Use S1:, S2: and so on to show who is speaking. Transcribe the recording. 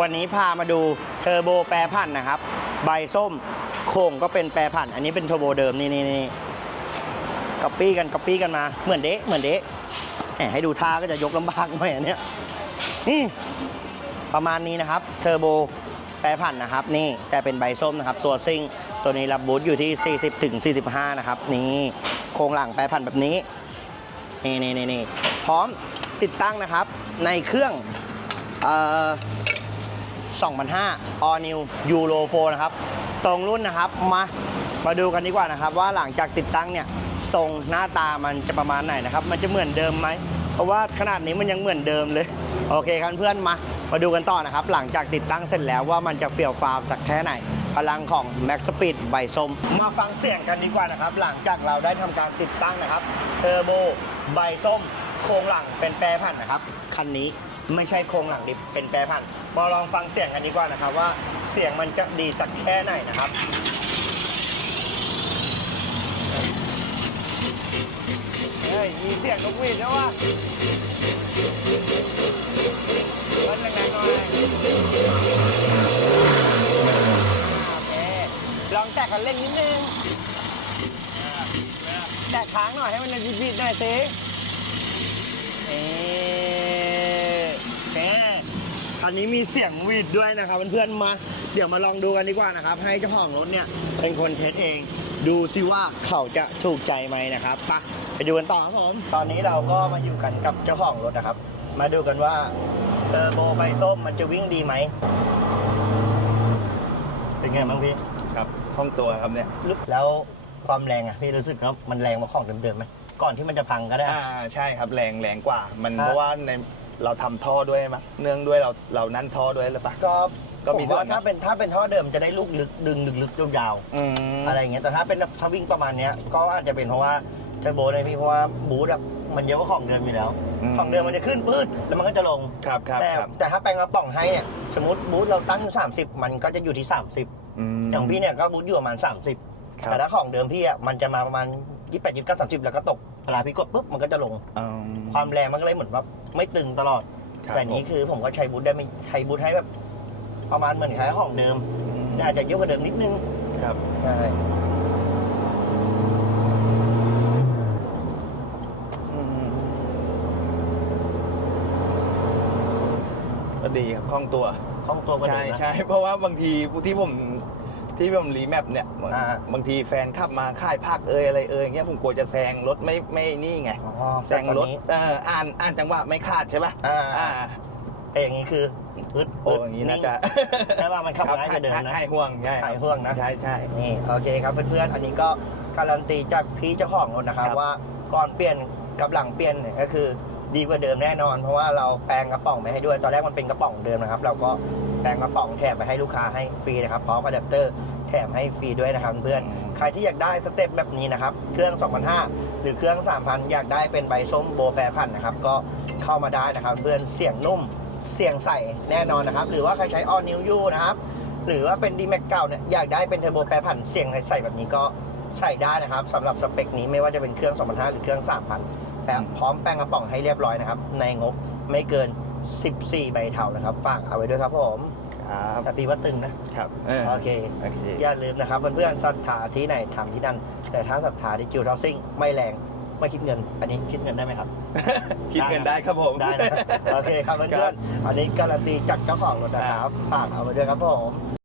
S1: วันนี้พามาดูเทอร์โบแปรผันนะครับ ใบส้มโค้งก็เป็นแปรผัน อันนี้เป็นเทอร์โบเดิมนี่นี่นี่ก๊อปปี้กันก๊อปปี้กันมาเหมือนเดะเหมือนเดะแหมให้ดูท่าก็จะยกลำบากหน่อยอันเนี้ยนี่ประมาณนี้นะครับเทอร์โบแปรผันนะครับ นี่แต่เป็นใบส้มนะครับ ตัวซิ่งตัวนี้รับบูทอยู่ที่ 40ถึง45 นะครับ นี่โครงหลังแปรผันแบบนี้นี่นี่นี่นี่พร้อมติดตั้งนะครับในเครื่องเอ่อ 2005 All New Euro 4นะครับ ตรงรุ่นนะครับ มา มาดูกันดีกว่านะครับ ว่าหลังจากติดตั้งเนี่ย ทรงหน้าตามันจะประมาณไหนนะครับ มันจะเหมือนเดิมไหม เพราะว่าขนาดนี้มันยังเหมือนเดิมเลย โอเคครับเพื่อนมา มาดูกันต่อนะครับ หลังจากติดตั้งเสร็จแล้วว่ามันจะเปรียวฟ้าวสักแค่ไหนพลังของ Max Speed ใบส้ม มาฟังเสียงกันดีกว่านะครับ หลังจากเราได้ทำการติดตั้งนะครับเทอร์โบใบส้ม โครงหลังเป็นแปรผันนะครับ คันนี้ไม่ใช่โครงหลังดิบเป็นแปรผัน มาลองฟังเสียงกันดีกว่านะครับว่าเสียงมันจะดีสักแค่ไหนนะครับเฮ้ยมีเสียงนกหวีดแล้วว่ะเบิ้ลแรงๆหน่อยโอเคลองแตะกันเล่นนิดนึงแตะค้างหน่อยให้มันดีดๆหน่อยสิเอ๊ะ คันนี้มีเสียงหวีดด้วยนะครับเพื่อนๆมา เดี๋ยวมาลองดูกันดีกว่านะครับ ให้เจ้าของรถเนี่ยเป็นคนเทสเอง ดูซิว่าเขาจะถูกใจไหมนะครับไปไปดูกันต่อครับผมตอนนี้เราก็มาอยู่กันกับเจ้าของรถนะครับ มาดูกันว่าเทอร์โบใบส้มมันจะวิ่งดีไหมเป็นไงบ้างพี่
S2: ครับห้องตัวครับเนี่ย
S1: แล้วความแรงอะพี่รู้สึกว่ามันแรงกว่าของเดิมๆไหมก่อนที่มันจะพังก็ได้
S2: อ่าใช่ครับแรงแรงกว่า มัน
S1: ครับ
S2: เพราะว่าใน เราทำท่อด้วยมั้ยเนื่องด้วยเราเรานั่นท่อด้วยหรือปะ
S1: ก็
S2: ก็มี
S1: ผว่า
S2: ส่วนนะ
S1: ถ้าเป็นถ้าเป็นท่อเดิมจะได้ลูกลึกดึงดึงลึกยาว
S2: อืม
S1: ๆอะไรอย่างเงี้ยแต่ถ้าเป็นถ้าวิ่งประมาณเนี้ยก็อาจจะเป็นเพราะว่าเทอร์โบเลยพี่เพราะว่าบูทอะมันเยอะกว่าของเดิมอยู่แล้วของเดิมมันจะขึ้นพืดแล้วมันก็จะลง
S2: ครับครับ
S1: แต่
S2: ครับ
S1: แต่ถ้าแปลงกระป๋องให้เนี่ยสมมติบูทเราตั้งอยู่30 มันก็จะอยู่ที่ 30
S2: อืม
S1: อย่างพี่เนี่ยก็บูทอยู่ประมาณ 30
S2: ครับ
S1: แต่ถ้าของเดิมพี่อะมันจะมาประมาณ 28 29 30แล้วก็ตกเวลาพี่กดปุ๊บมันก็จะลง
S2: อืม
S1: ความแรงมันก็เลยเหมือนว่าไม่ตึงตลอด
S2: ครับ
S1: แต่นี้คือผมก็ใช้บูทได้ไม่ใช้บูทให้แบบประมาณเหมือนคล้ายของเดิม
S2: อืม
S1: อาจจะเยอะกว่าเดิมนิดนึง
S2: ครับ
S1: ใช่
S2: อืมก็ดีครับคล่องตัว
S1: คล่องตัวกว่าเดิ
S2: ใช่
S1: มนะ
S2: ใช่เพราะว่าบางทีที่ผม ที่ผมรีแมปเนี่ย
S1: อ่า
S2: บางทีแฟนขับมาค่ายภาคเอยอะไรเอยอย่างเงี้ยผมกลัวจะแซงรถไม่ไม่นี่ไง
S1: อ๋อ
S2: แซงรถเอออ่านอ่านจังหวะไม่คาดใช่ปะ
S1: อ่า
S2: อ่า
S1: แต่อย่างนี้คืออึด
S2: โอ้อย่างนี้น่าจะ
S1: ใช่ว่ามันขับง่ายกว่าเดิมนะ
S2: ให้ห่วงใช่
S1: หายห่วงนะ
S2: ใช่ใช่
S1: นี่โอเคครับเพื่อนๆ อันนี้ก็การันตีจากพี่เจ้าของรถนะครับ
S2: ครับ
S1: ว่าก่อนเปลี่ยนกับหลังเปลี่ยนเนี่ยก็คือ ดีกว่าเดิมแน่นอน เพราะว่าเราแปลงกระป๋องไปให้ด้วย ตอนแรกมันเป็นกระป๋องเดิมนะครับ เราก็แปลงกระป๋องแถมไปให้ลูกค้าให้ฟรีนะครับพร้อมอะแดปเตอร์แถมให้ฟรีด้วยนะครับเพื่อนใครที่อยากได้สเต็ปแบบนี้นะครับ เครื่อง 2,500 หรือเครื่อง 3,000 อยากได้เป็นใบส้มโบแปรพันธุ์นะครับ ก็เข้ามาได้นะครับ เพื่อนเสียงนุ่มเสียงใสแน่นอนนะครับ หรือว่าใครใช้ออนิวยูนะครับหรือว่าเป็นดีแม็กเก่าเนี่ยอยากได้เป็นเทอร์โบแปรผันเสียงใส่แบบนี้ก็ใส่ได้นะครับสำหรับสเปคนี้ไม่ว่าจะเป็นเครื่อง 2,500 หรือเครื่อง 3,000 แต่พร้อมแป้งกระป๋องให้เรียบร้อยนะครับ ในงบไม่เกิน 14 ใบเถานะครับ ฝากเอาไว้ด้วยครับผม
S2: ครับ
S1: แต่ตีว่าตึงนะ
S2: ครับเออ
S1: โอเค
S2: โอเค
S1: อย่าลืมนะครับเพื่อนๆศรัทธาที่ไหนทำที่นั่น แต่ถ้าศรัทธาที่จิวทอซิ่งไม่แรงไม่คิดเงิน อันนี้คิดเงินได้ไหมครับ
S2: คิดเงินได้ครับผม
S1: ได้นะโอเคครับเพื่อนๆอันนี้การันตีจากเจ้าของรถนะครับฝากเอาไว้ด้วยครับผม